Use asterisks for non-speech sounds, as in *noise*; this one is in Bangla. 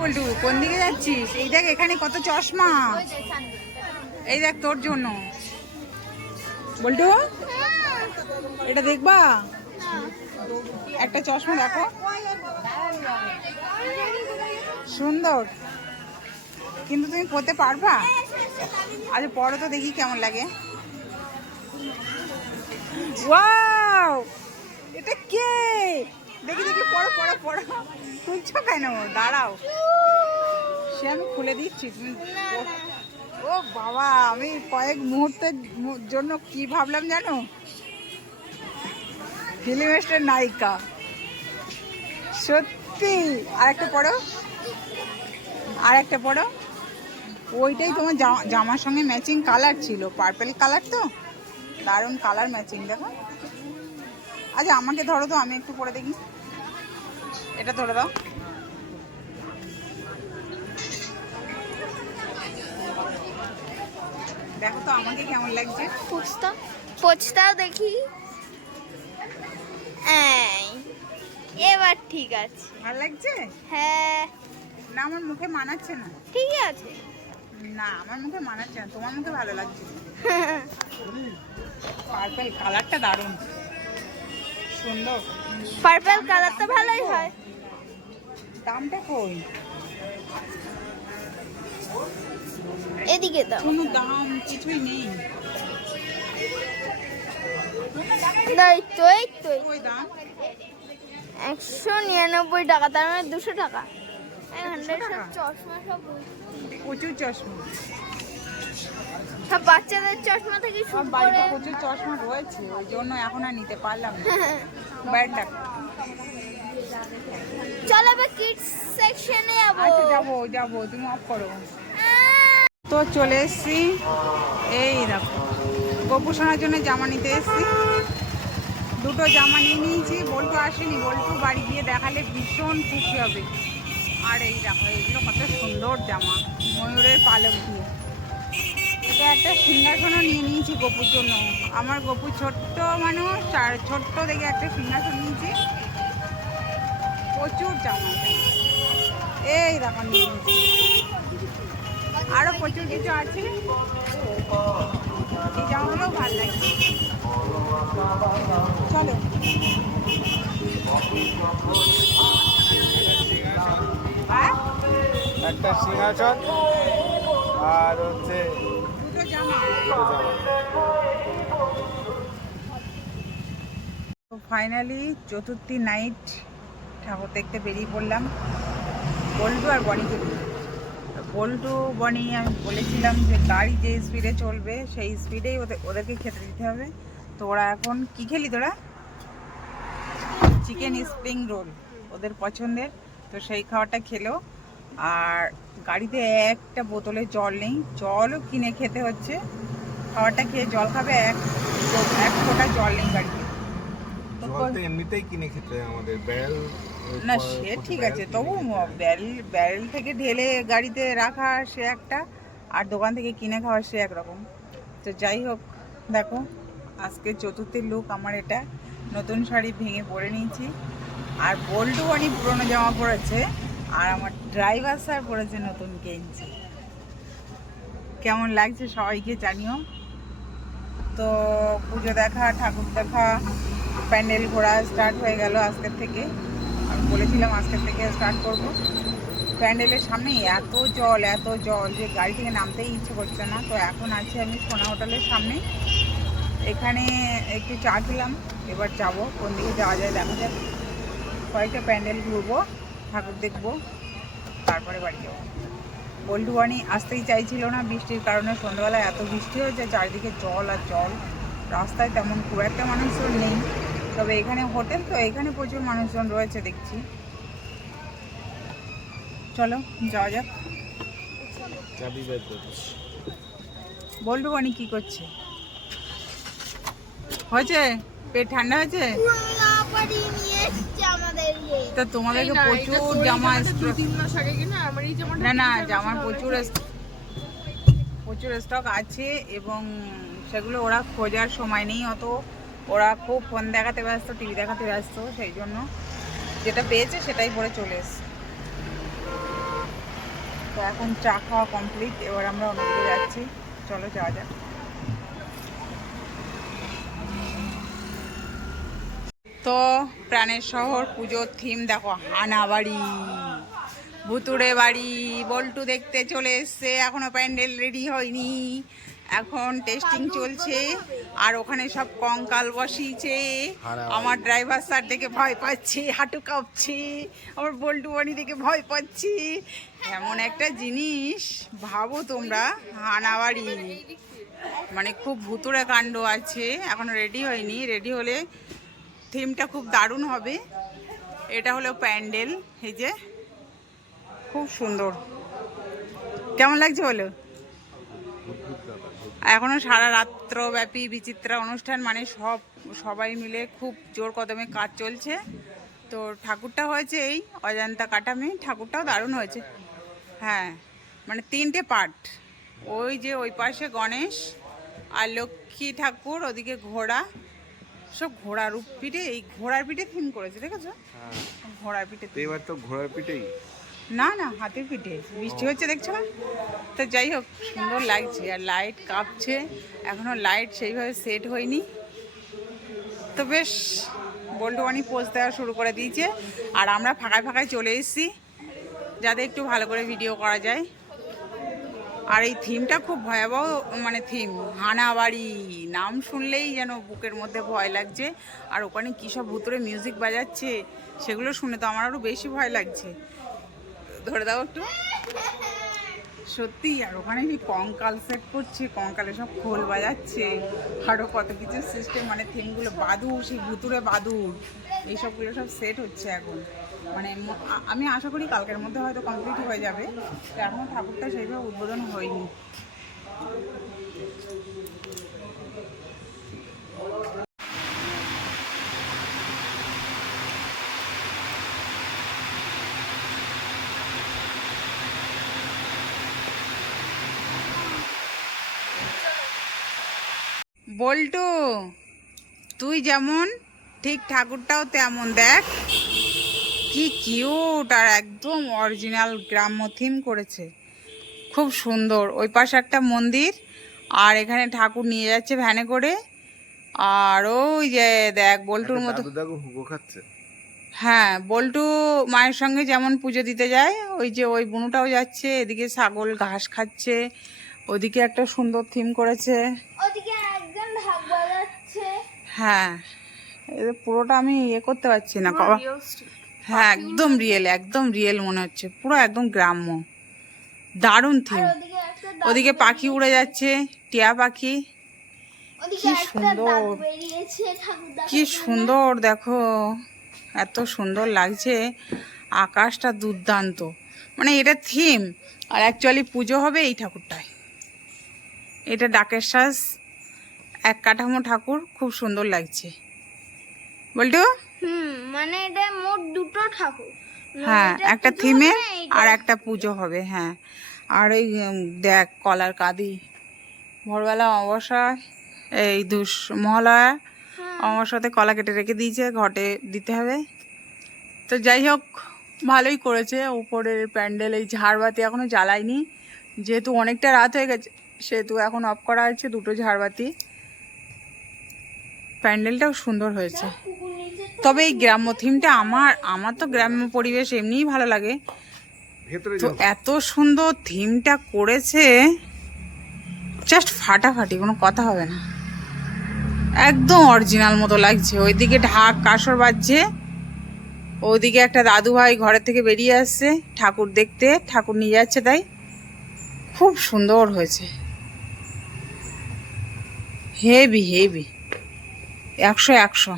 বল্টু, কোন দিকে যাচ্ছিস? এই দেখ, এখানে কত চশমা। এই দেখ, তোর জন্য। বল্টু, এটা দেখবা? একটা চশমা দেখো। সুন্দর। কিন্তু তুমি পড়তে পারবা? আজ পরো তো দেখি কেমন লাগে। ওয়াও! এটা কে? দেখি দেখি, পড়ো পড়ো পড়ো। খুলছো কেন? দাঁড়াও। সে আমি খুলে দিচ্ছি ও- বাবা, আমি কয়েক মুহূর্তের জন্য কি ভাবলাম জানো? ফিল্ম স্টার নায়িকা। সত্যি আর একটা পড়ো। আর একটা পড়ো। ওইটাই তোমার জামা- জামার সঙ্গে ম্যাচিং কালার ছিল। পার্পেল কালার তো? দারুণ কালার ম্যাচিং দেখো। আচ্ছা আমাকে ধরো তো আমি একটু পরে দেখি। এটা ধরে দাও। দেখো তো আমাকে কেমন লাগছে। পোচতা পোচতাও দেখি। এই, এবার ঠিক আছে। ভালো লাগছে? হ্যাঁ। না আমার মুখে মানাচ্ছে না। ঠিক আছে। না আমার মুখে মানাচ্ছে না তোমার মুখে ভালো লাগছে। *laughs* পার্পেল কালারটা দারুণ। সুন্দর। পার্পল কালার তো ভালোই হয়। দামটা কই? এদিকে দাও। কোনো দাম কিছুই নেই। তো এই তো। একশো নিরানব্বই টাকা তার মানে দুশো টাকা? চশমা সব প্রচুর চশমা। সব বাচ্চাদের চশমা থেকে শুরু বাড়িতে প্রচুর চশমা রয়েছে ওই জন্য এখন আর নিতে পারলাম না। *laughs* চলো এবার কিডস সেকশনে যাব। আচ্ছা যাব যাব তুমি অফ করো। তো চলে এসছি এই দেখো গপু শোনার জন্য জামা নিতে এসছি। দুটো জামা নিয়ে নিয়েছি বল্টু আসেনি বল্টু বাড়ি গিয়ে দেখালে ভীষণ খুশি হবে। আর এই দেখো এগুলো কত সুন্দর জামা ময়ূরের পালক দিয়ে। এটা একটা সিংহাসনও নিয়ে নিয়েছি গপুর জন্য। আমার গপু ছোট্ট মানুষ আর ছোট্ট দেখে একটা সিংহাসন নিয়েছি। প্রচুর জামা এই দেখো নিয়ে নিয়েছি। আরও প্রচুর কিছু আছে। এই জামাগুলো ভালো লাগছে চলো। একটা সিংহাসন, আর হচ্ছে দুটো জামা দুটো জামা তো ফাইনালি চতুর্থী নাইট ঠাকুর দেখতে বেরিয়ে পড়লাম। বল্টু আর বনিকে বল্টু, বনি, আমি বলেছিলাম যে গাড়ি যে স্পিডে চলবে, সেই স্পিডেই ওদের, ওদেরকে খেতে দিতে হবে। তো ওরা এখন কি খেলি তোরা? চিকেন স্প্রিং রোল ওদের পছন্দের। তো সেই খাওয়াটা খেলো। আর গাড়িতে একটা বোতলে জল নেই, জলও কিনে খেতে হচ্ছে। খাওয়াটা খেয়ে জল খাবে এক এক ফোঁটা জল নেই গাড়িতে এমনিতেই কিনে খেতে আমাদের। ব্যারেল না সে ঠিক আছে তবু ব্যারেল ব্যারেল থেকে ঢেলে গাড়িতে রাখা সে একটা আর দোকান থেকে কিনে খাওয়া সে একরকম। তো যাই হোক দেখো আজকে চতুর্থীর লুক আমার এটা। নতুন শাড়ি ভেঙে পরে নিয়েছি। আর বল্টু অনেক পুরোনো জামা পরেছে আর আমার ড্রাইভার স্যার পরেছে নতুন গেঞ্জি কেমন লাগছে সবাইকে জানিও। তো পুজো দেখা, ঠাকুর দেখা, প্যান্ডেল ঘোরা স্টার্ট হয়ে গেল আজকের থেকে। আমি বলেছিলাম আজকের থেকে স্টার্ট করব। প্যান্ডেলের সামনে এত জল এত জল যে গাড়ি থেকে নামতেই ইচ্ছে করছে না। তো এখন আছি আমি সোনা হোটেলের সামনে। এখানে একটু চা খেলাম, এবার যাব। কোন দিকে যাওয়া যায় দেখা যাক। কয়েকটা প্যান্ডেল ঘুরবো, ঠাকুর দেখব, তারপরে বাড়ি যাব। বল্টু বাণী আসতেই চাইছিল না বৃষ্টির কারণে। সন্ধ্যাবেলা এত বৃষ্টি হয়েছে চারিদিকে জল আর জল। রাস্তায় তেমন খুব একটা মানুষজন নেই। তবে এখানে হোটেল তো এখানে প্রচুর মানুষজন রয়েছে দেখছি। চলো যাওয়া যাক। বাণী কি করছে? হয়েছে? পেট ঠান্ডা হয়েছে? তো তোমাদেরকে প্রচুর জামা stock- না না জামার প্রচুর প্রচুর স্টক আছে এবং সেগুলো ওরা খোঁজার সময় নেই অত ওরা খুব ফোন দেখাতে ব্যস্ত টিভি দেখাতে ব্যস্ত সেই জন্য যেটা পেয়েছে সেটাই পরে চলে এসছে। তো এখন চা খাওয়া কমপ্লিট এবার আমরা অন্যদিকে যাচ্ছি। চলো যাওয়া যাক। তো প্রাণের শহর পুজোর থিম দেখো হানাবাড়ি ভুতুড়ে বাড়ি বল্টু দেখতে চলে এসছে এখনও প্যান্ডেল রেডি হয়নি এখন টেস্টিং চলছে আর ওখানে সব কঙ্কাল বসিয়েছে আমার ড্রাইভার স্যার দেখে ভয় পাচ্ছে হাঁটু কাঁপছে আমার বল্টু বাড়ি দেখে ভয় পাচ্ছি। এমন একটা জিনিস ভাবো তোমরা হানাবাড়ি। মানে খুব ভুতুড়ে কাণ্ড আছে এখনও রেডি হয়নি রেডি হলে থিমটা খুব দারুণ হবে। এটা হলো প্যান্ডেল, এই যে। খুব সুন্দর। কেমন লাগছে বলো? এখনও সারা রাত্রব্যাপী বিচিত্রা অনুষ্ঠান মানে সব, সবাই মিলে খুব জোর কদমে কাজ চলছে। তো ঠাকুরটা হয়েছে এই অজন্তা কাটামে, ঠাকুরটাও দারুণ হয়েছে। হ্যাঁ মানে তিনটে পার্ট। ওই যে ওই পাশে গণেশ আর লক্ষ্মী ঠাকুর, ওদিকে ঘোড়া। সব ঘোড়ার পিঠে এই ঘোড়ার পিঠে থিম করেছে দেখেছ? ঘোড়ার পিঠে এবার তো ঘোড়ার পিঠেই। না না হাতের পিঠে। বৃষ্টি হচ্ছে দেখছ না? তো যাই হোক সুন্দর লাগছে আর লাইট কাঁপছে। এখনও লাইট সেইভাবে সেট হয়নি। তো বেশ বল্টুবানি পোজ দেওয়া শুরু করে দিয়েছে। আর আমরা ফাঁকায় ফাঁকায় চলে এসেছি যাতে একটু ভালো করে ভিডিও করা যায়। আর এই থিমটা খুব ভয়াবহ মানে থিম হানাবাড়ি। নাম শুনলেই যেন বুকের মধ্যে ভয় লাগছে। আর ওখানে কী সব ভুতুরে মিউজিক বাজাচ্ছে, সেগুলো শুনে তো আমার আরও বেশি ভয় লাগছে। ধরে দাও একটু। সত্যি আর ওখানে কি কঙ্কাল সেট করছে, কঙ্কালে সব খোল বাজাচ্ছে আরও কত কিছু সিস্টেম মানে থিমগুলো বাদুর সেই ভুতুরে বাদুর এইসবগুলো সব সেট হচ্ছে এখন। মানে আমি আশা করি কালকের মধ্যে হয়তো কমপ্লিট হয়ে যাবে। তো এখনও ঠাকুরটা সেইভাবে উদ্বোধন হয়নি। বল্টু, তুই যেমন, ঠিক ঠাকুরটাও তেমন, দেখ। কি কিউট আর একদম অরিজিনাল গ্রাম্য থিম করেছে। খুব সুন্দর। ওই পাশে একটা মন্দির আর এখানে ঠাকুর নিয়ে যাচ্ছে ভ্যানে করে। আর ওই যে দেখ বল্টুর মতো হ্যাঁ বল্টু মায়ের সঙ্গে যেমন পুজো দিতে যায় ওই যে ওই বুনুটাও যাচ্ছে এদিকে ছাগল ঘাস খাচ্ছে ওদিকে একটা সুন্দর থিম করেছে। হ্যাঁ এদের পুরোটা আমি ইয়ে করতে পারছি না কবা- হ্যাঁ একদম রিয়েল একদম রিয়েল মনে হচ্ছে। পুরো একদম গ্রাম্য। দারুণ থিম ওদিকে পাখি উড়ে যাচ্ছে টিয়া পাখি। কি সুন্দর। কি সুন্দর দেখো। এত সুন্দর লাগছে। আকাশটা দুর্দান্ত। মানে এটা থিম আর অ্যাকচুয়ালি পুজো হবে এই ঠাকুরটায়। এটা ডাকের শ্বাস এক কাঠামো ঠাকুর। খুব সুন্দর লাগছে। বলটু? হুম। মানে এটা মোট দুটো ঠাকুর। হ্যাঁ একটা থিমে আর একটা পুজো হবে হ্যাঁ। আর ওই দেখ কলার কাদি। ভোরবেলা অবসর এই দুষ মহালয়া হ্যাঁ। অমাবস্যাতে কলা কেটে রেখে দিয়েছে ঘটে দিতে হবে। তো যাই হোক ভালোই করেছে। উপরের প্যান্ডেল এই ঝাড়বাতি এখনও জ্বালায়নি। যেহেতু অনেকটা রাত হয়ে গেছে সেহেতু এখন অফ করা হয়েছে দুটো ঝাড়বাতি। প্যান্ডেলটাও সুন্দর হয়েছে। তবে এই গ্রাম্য থিমটা আমার আমার তো গ্রাম্য পরিবেশ এমনিই ভালো লাগে। তো এত সুন্দর থিমটা করেছে জাস্ট ফাটাফাটি কোনো কথা হবে না। একদম অরিজিনাল মতো লাগছে। ওইদিকে ঢাক কাসর বাজছে ওইদিকে একটা দাদু ভাই ঘরের থেকে বেরিয়ে আসছে ঠাকুর দেখতে ঠাকুর নিয়ে যাচ্ছে তাই। খুব সুন্দর হয়েছে। হেভি হেভি একশো একশো।